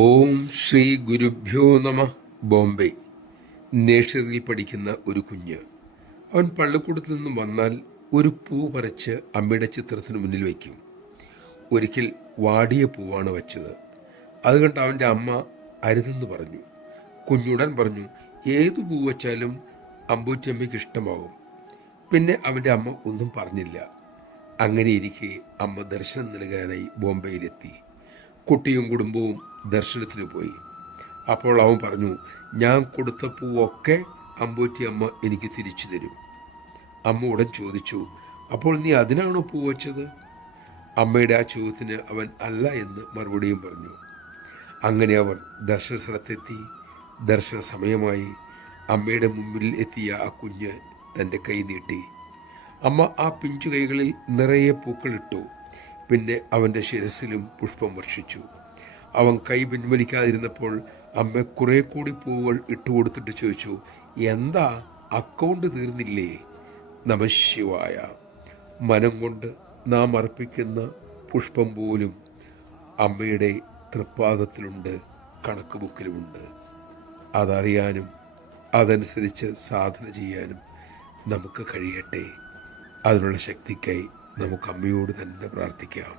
ഓം ശ്രീ ഗുരുഭ്യോ നമ. ബോംബെ നേഴ്സറിയിൽ പഠിക്കുന്ന ഒരു കുഞ്ഞ്. അവൻ പള്ളിക്കൂടത്തിൽ നിന്നും വന്നാൽ ഒരു പൂ പറിച്ച് അമ്മയുടെ ചിത്രത്തിന് മുന്നിൽ വയ്ക്കും. ഒരിക്കൽ വാടിയ പൂവാണ് വച്ചത്. അതുകൊണ്ട് അവൻ്റെ അമ്മ അരുതെന്ന് പറഞ്ഞു. കുഞ്ഞുടൻ പറഞ്ഞു, ഏതു പൂ വച്ചാലും അമ്പൂറ്റിയമ്മയ്ക്ക് ഇഷ്ടമാകും. പിന്നെ അവൻ്റെ അമ്മ ഒന്നും പറഞ്ഞില്ല. അങ്ങനെയിരിക്കെ അമ്മ ദർശനം നൽകാനായി ബോംബെയിലെത്തി. കുട്ടിയും കുടുംബവും ദർശനത്തിന് പോയി. അപ്പോൾ അവൻ പറഞ്ഞു, ഞാൻ കൊടുത്ത പൂവൊക്കെ അമ്പൂറ്റി അമ്മ എനിക്ക് തിരിച്ചു തരും. അമ്മ ഉടൻ ചോദിച്ചു, അപ്പോൾ നീ അതിനാണോ പൂ വച്ചത്? അമ്മയുടെ ആ ചോദ്യത്തിന് അവൻ അല്ല എന്ന് മറുപടിയും പറഞ്ഞു. അങ്ങനെ അവർ ദർശന സ്ഥലത്തെത്തി. ദർശന സമയമായി. അമ്മയുടെ മുമ്പിൽ എത്തിയ ആ കുഞ്ഞ് തൻ്റെ കൈ നീട്ടി. അമ്മ ആ പിഞ്ചു കൈകളിൽ നിറയെ പൂക്കളിട്ടു. പിന്നെ അവൻ്റെ ശിരസിലും പുഷ്പം വർഷിച്ചു. അവൻ കൈ പിൻവലിക്കാതിരുന്നപ്പോൾ അമ്മ കുറെ കൂടി പൂവുകൾ ഇട്ടുകൊടുത്തിട്ട് ചോദിച്ചു, എന്താ അക്കൗണ്ട് തീർന്നില്ലേ? നമഃശിവായ. മനം കൊണ്ട് നാം അർപ്പിക്കുന്ന പുഷ്പം പോലും അമ്മയുടെ തൃപ്പാദത്തിലുണ്ട്, കണക്ക് ബുക്കിലുമുണ്ട്. അതറിയാനും അതനുസരിച്ച് സാധന ചെയ്യാനും നമുക്ക് കഴിയട്ടെ. അതിനുള്ള ശക്തിക്കായി നമുക്ക് അമ്മയോട് തന്നെ പ്രാർത്ഥിക്കാം.